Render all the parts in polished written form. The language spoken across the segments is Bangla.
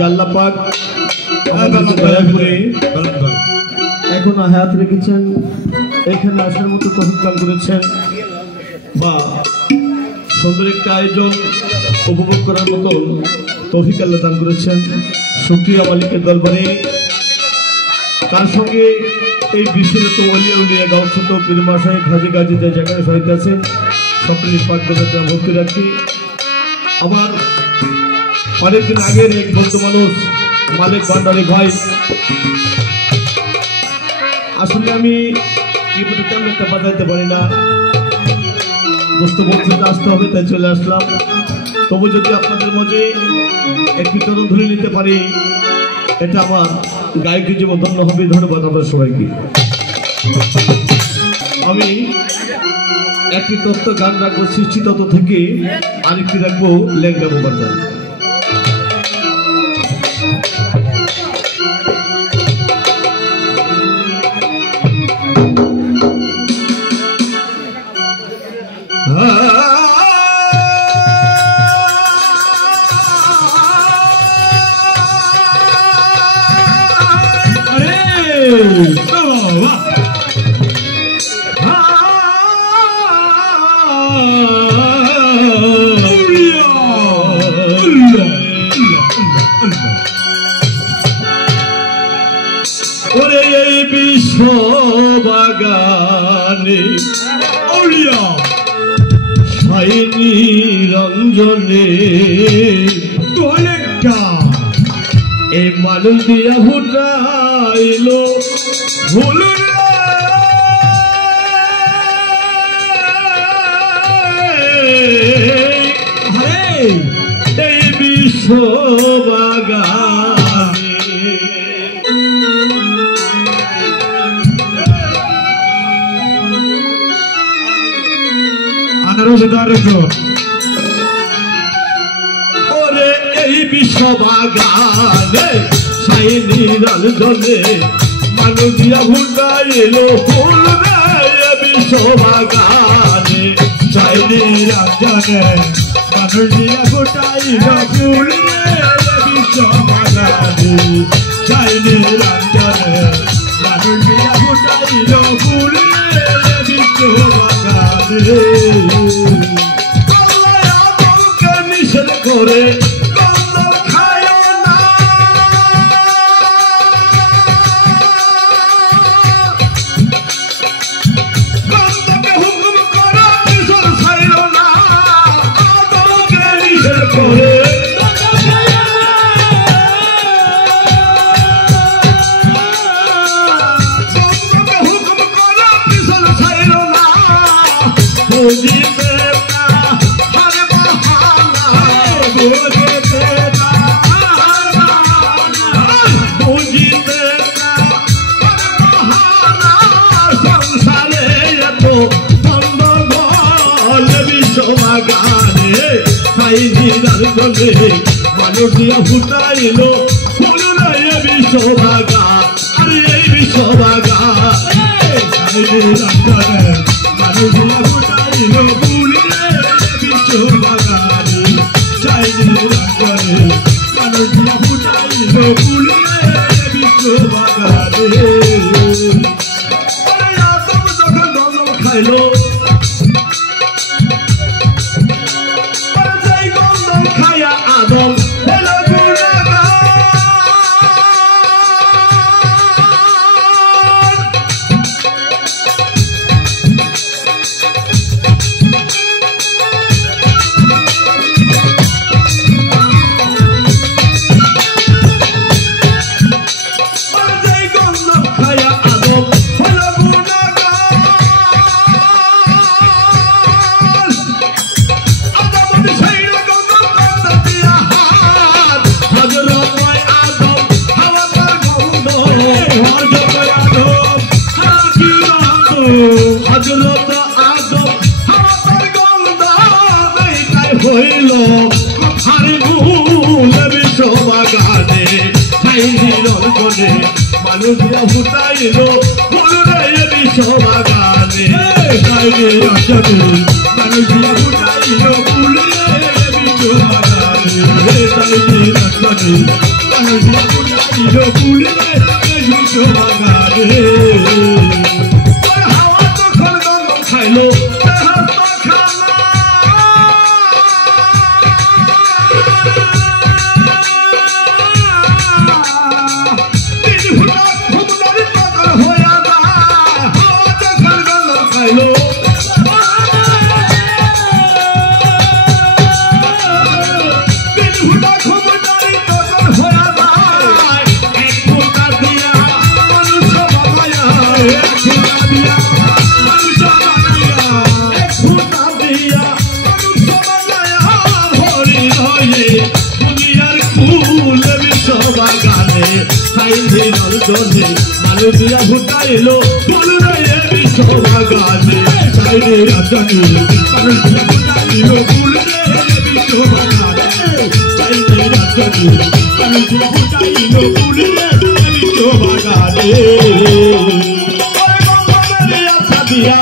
যে আল্লাহ পাক আমাদের দয়া করে এখনো হায়াত রেখেছেন, এখানে আসার মতো তৌফিক দান করেছেন, বা সুন্দর একটা আয়োজন উপভোগ করার মতো তৌফিক আল্লাহ দান করেছেন। শুকরিয়া মালিকের দরবারে। তার সঙ্গে এই বিশ্বের তো ওলিয়া উলিয়া গাউসত পীর মাশায়েখ হাজী গাজী যে যেখানে শহীদ আছেন সকলের পাক দেবতা ভক্তি রাখি। আমার অনেকদিন আগের এক বন্ধু মানুষ মালিক ভান্ডারী ভাই, আসলে আমি কি বলতে তেমন একটা বাজাইতে পারি না, বুঝতে বলতে আসতে হবে তাই চলে আসলাম। তবু যদি আপনাদের মাঝে একটি চরণ ধরে নিতে পারি এটা আমার গায়কের জীবন ধন্য হবে। ধন্যবাদ আপনার সবাইকে। আমি একটি তত্ত্ব গান রাখবো সৃষ্টি তত্ত্ব থেকে, আরেকটি রাখবো লেঙ্গা মোবারক। ওরে এই বিশ্ব বাগানে সাইনি রঞ্জনে এই মানুষ দিয়া হুটাইলো ভুল এই বিশ্ব বাগানে ওরে এই বিশ্ব বাগানে সাইনি রঞ্জনে মানুষ দিয়া হুটাইলো ফুল বিশ্ব বাগানে সাইনি রঞ্জনে মানুষ দিয়া হুটাইলো ফুল বিশ্ব বাগানে সাইনি রঞ্জনে মানুষ দিয়া হুটাইলো ফুল বিশ্ব বাগানে নিষেধ করে মানুষ দিয়া ফুটাইলো ফুল বিশ্ব বাগান। আরে এই বিশ্ব বাগান মানুষ দিয়া ফুটাইলো ফুল বিশ্ব বাগানে চাইনি রঞ্জনে মানুষ দিয়া ফুটাইলো ফুল বিশ্ব বাগানে যখন দম খাইলো আদম হইল আরে ভুল বিশ্ব বাগানে সাইনি রঞ্জনে মানুষ ফুটাইল ফুল বিশ্ব বাগানে সাইনি রঞ্জনে মানুষ ফুটাইল ফুল বিশ্ব বাগানে সাইনি রাজনী মানুষের ফুটাইল ফুল রে বিশ্ববাগানে হাওয়া তখন গন্ধ খাইলো মানুষিয়া ফুটাইলো ফুল রে বিশ্ববাগানে চাইলে রাজনী মানুষিয়া ফুটাইলো ফুল রে বিশ্ববাগানে চাইলে রাজনী মানুষিয়া ফুটাইলো ফুল রে বিশ্ববাগানে দিয়া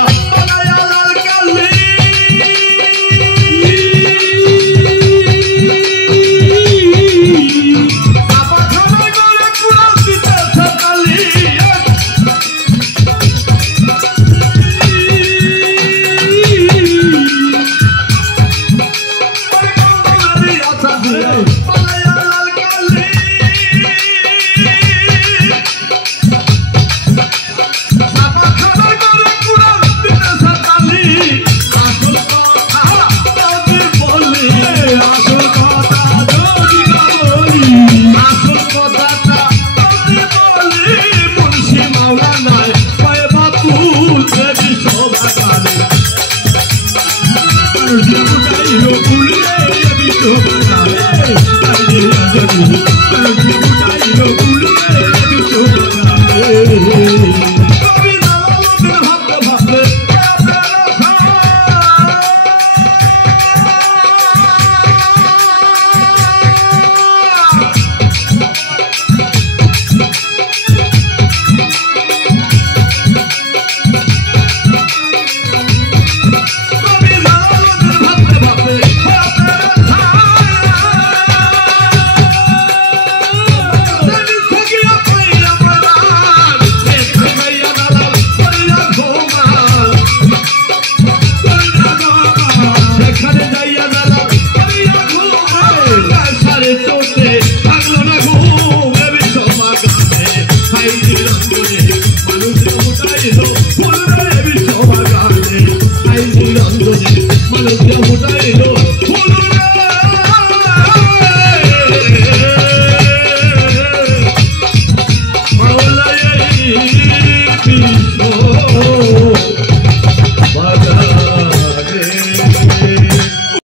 Peace.